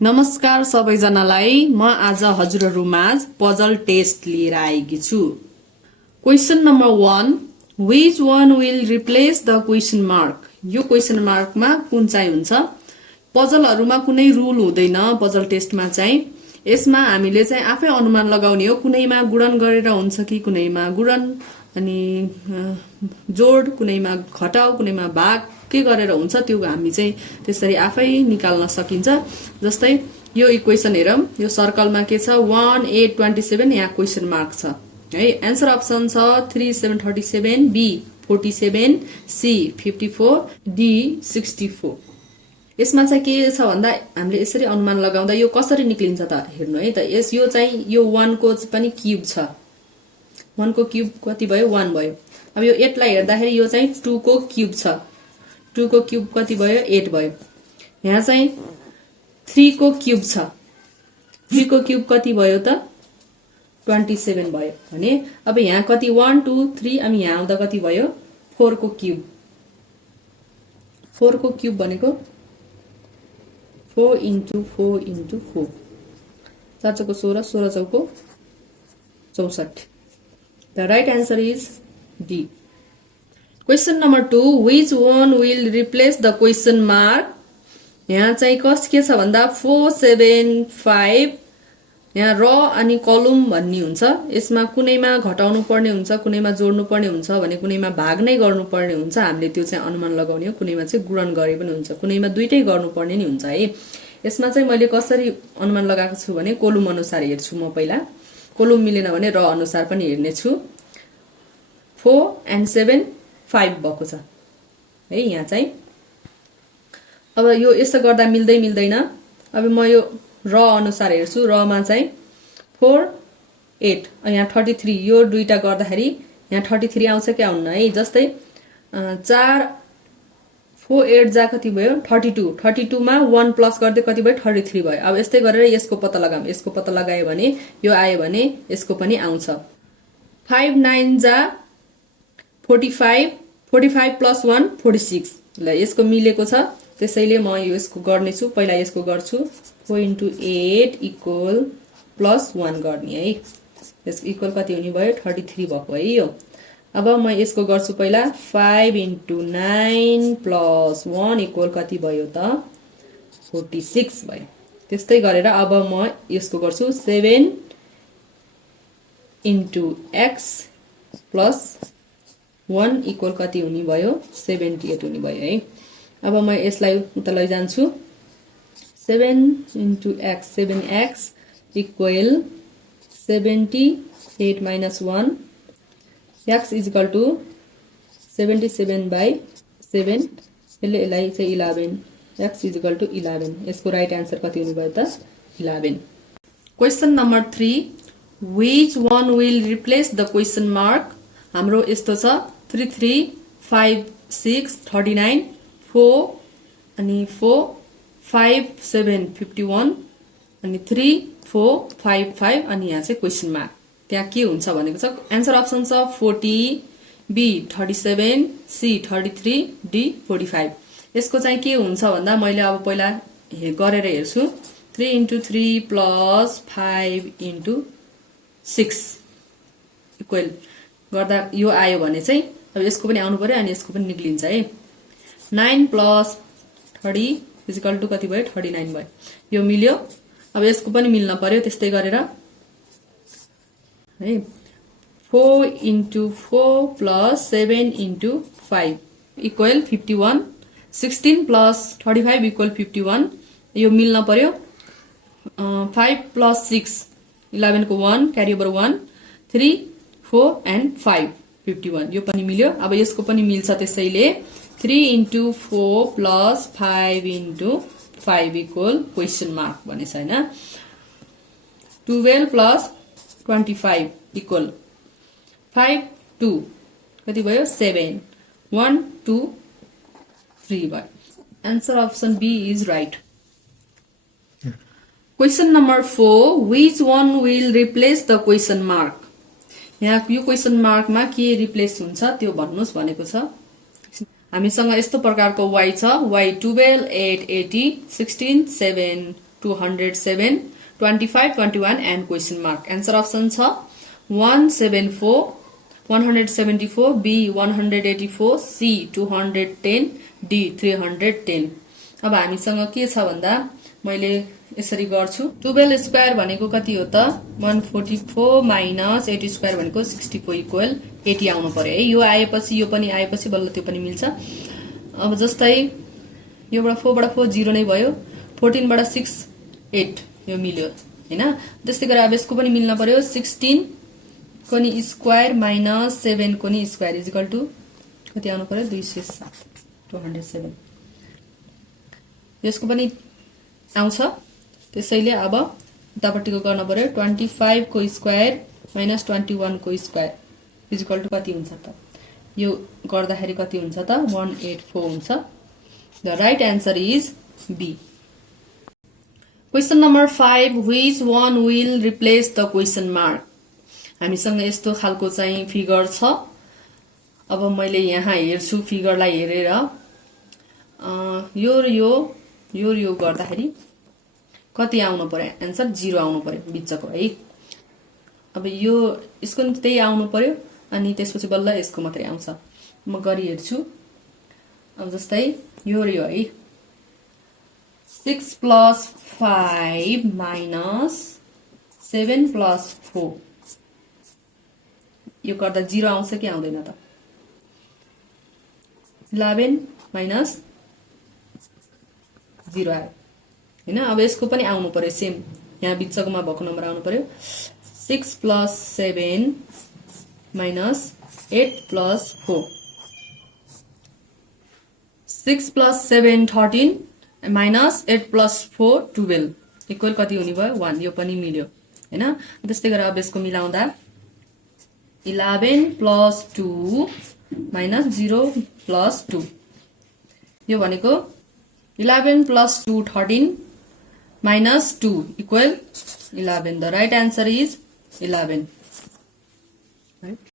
नमस्कार सबैजनालाई म आज हजुरहरुमाझ पजल टेस्ट लिएर आएकी छु। Question number 1 which one will replace the question mark? यो क्वेशन मार्कमा कुन चाहिँ हुन्छ? पजलहरुमा कुनै रुल हुँदैन पजल टेस्टमा चाहिँ। यसमा हामीले चाहिँ आफै अनुमान लगाउने हो कुनैमा गुणन गरेर हुन्छ कि कुनैमा गुणन अनि जोड कुनैमा घटाउ कुनैमा भाग के गरेर हुन्छ त्यो हामी चाहिँ त्यसरी आफै निकाल्न सकिन्छ। जस्तै यो इक्वेसन हेरौं यो सर्कलमा के छ 1 8 27 यहाँ क्वेशन मार्क छ है। आन्सर अप्सन छ 3 7 37 बी 47 सी 54 डी 64। यसमा चाहिँ के छ भन्दा हामीले यसरी अनुमान लगाउँदा यो कसरी निक्लिन्छ त हेर्नु है त। यस यो चाहिँ यो 1 को पनि क्यूब छ 1 को क्यूब कति भयो 1 भयो। अब यो 8 लाई हेर्दाखेरि यो चाहिँ 2 को क्यूब छ 2 को क्यूब कति भयो 8 भयो। यहाँ चाहिँ 3 को क्यूब छ 3 को क्यूब कति भयो त 27 भयो भने अब यहाँ कति 1 2 3 अनि यहाँ आउँदा कति भयो 4 को क्यूब 4 को क्यूब भनेको 4 into 4 into 4 4 choco 16 16 choco 64। The right answer is D. Question number 2 which one will replace the question mark? यहाँ चाहिँ कस के छ भन्दा 4 7 5 यहाँ र अनि कलम भन्ने हुन्छ। यसमा कुनैमा घटाउनु पर्ने हुन्छ कुनैमा जोड्नु पर्ने हुन्छ भने कुनैमा भाग नै गर्नु पर्ने हुन्छ। हामीले त्यो चाहिँ अनुमान लगाउने हो कुनैमा चाहिँ गुणन गरे पनि हुन्छ कुनैमा दुईटै गर्नु पर्ने नि हुन्छ है। यसमा चाहिँ मैले कसरी अनुमान लगाएको छु भने कोलम अनुसार हेर्छु म पहिला कोलम मिलेन भने र अनुसार पनि हेर्ने छु। 4 and 7 5 भएको छ है यहाँ चाहिँ। अब यो यसो गर्दा मिल्दै मिल्दैन। अब म यो र अनुसार हेर्छु र मा चाहिँ 4 8 यहाँ 33 यो दुईटा गर्दाखेरि यहाँ 33 आउँछ के आउन्न है। जस्तै 4 4 8 जा कति भयो 32 32 मा 1 प्लस गर्दै कति भयो 33 भयो। अब यस्तै गरेर यसको पत्ता लगाम यसको पत्ता लगायो भने यो आयो भने यसको पनि आउँछ। 5 9 जा 45 45 plus 1 46 ल यसको मिलेको छ। त्यसैले म यसको गर्ने छु पहिला यसको गर्छु 4 into 8 equal plus 1 गर्ने है। यसको इक्वल कति हुने भयो 33 भएको है यो। अब म यसको गर्छु पहिला 5 into 9 plus 1 equal कति भयो त 46 भयो। त्यस्तै गरेर अब म यसको गर्छु 7 into x plus 1 equal कति हुने भयो 78 हुने भयो है। अब म यसलाई उता लैजान्छु 7 into x 7x equal 78 minus 1 x is equal to 77 by 7 यसले यसलाई चाहिँ 11 x is equal to 11। यसको राइट आन्सर कति हुने भयो त 11। Question number 3 which one will replace the question mark? हाम्रो यस्तो छ 3 3 5 6 39 4 अनि 4 5 7 51 अनि 3 4 5 5 अनि यहाँ चाहिँ क्वेशन मार्क त्यहाँ के हुन्छ भनेको छ। आन्सर अप्सन छ 40 बी 37 सी 33 डी 45। यसको चाहिँ के हुन्छ भन्दा मैले अब पहिला गरेर हेर्छु 3 into 3 plus 5 into 6 इक्वल गर्दा यो आयो भने चाहिँ अब यसको पनि आउनु पर्यो अनि यसको पनि निक्लिन्छ है। 9 plus 30 is equal to कति भयो 39 भयो यो मिल्यो। अब यसको पनि मिल्न पर्यो त्यस्तै गरेर है 4 into 4 plus 7 into 5 equal 51 16 plus 35 equal 51 यो मिल्न पर्यो। 5 plus 6 11 को 1 क्यारी ओभर 1 3 4 and 5 51 यो पनि मिल्यो। अब यसको पनि मिल्छ त्यसैले 3 into 4 plus 5 into 5 equal question mark भनेछ हैन। 12 plus 25 equal 5 2 कति भयो 7 1 2 3 भयो। Answer option B is right. Question number 4 which one will replace the question mark? यहाँ यो क्वेशन मार्कमा के रिप्लेस हुन्छ त्यो भन्नुस् भनेको छ। हामीसँग यस्तो प्रकारको y छ y 12 8 80 16 7 207, 25, 21 and question mark. Answer option छ 174, 174, B 184, C 210, D 310. अब हामीसँग के छ भन्दा मैले यसरी गर्छु 12 स्क्वायर भनेको कति हो त 144 माइनस 8 स्क्वायर भनेको 64 इक्वल 80 आउनु पर्यो है। यो आएपछि यो पनि आएपछि बल्ल त्यो पनि मिल्छ। अब जस्तै योबाट 4 बाट 4 0 नै भयो 14 बाट 6 8 यो मिल्यो हैन। त्यस्तै गरी अब यसको पनि मिल्न पर्यो 16 को नि स्क्वायर माइनस 7 को नि स्क्वायर इज इक्वल टु कति आउनु पर्यो 207 207 यसको पनि आउँछ। त्यसैले अब उतापट्टिको गर्न पर्यो 25 को स्क्वायर माइनस 21 को स्क्वायर इज इक्वल टु कति हुन्छ त यो गर्दाखेरि कति हुन्छ त 184 हुन्छ। The right answer is B. Question number 5 which one will replace the question mark. हामीसँग यस्तो खालको चाहिँ फिगर छ। अब मैले यहाँ हेर्छु फिगरलाई हेरेर यो गर्दाखेरि कति आउनु पर्यो आन्सर 0 आउनु पर्यो बिचको है। अब यो यसको नि त्यही आउनु पर्यो अनि त्यसपछि बल्ल यसको मात्रै आउँछ। म गरी हेर्छु। अब जस्तै यो है 6 plus 5 minus 7 plus 4 यो गर्दा 0 आउँछ कि आउँदैन त 11 minus 0 आयो हैन। अब यसको पनि आउनु पर्यो सेम यहाँ बिचकोमा भएको नम्बर आउनु पर्यो 6 plus 7 minus 8 plus 4 6 plus 7 13 minus 8 plus 4 12 equal कति हुने भयो 1 यो पनि मिल्यो हैन। त्यस्तै गरेर अब यसको मिलाउँदा 11 plus 2 minus 0 plus 2 यो भनेको 11 plus 2 13 minus 2 equal 11. The right answer is 11. Right?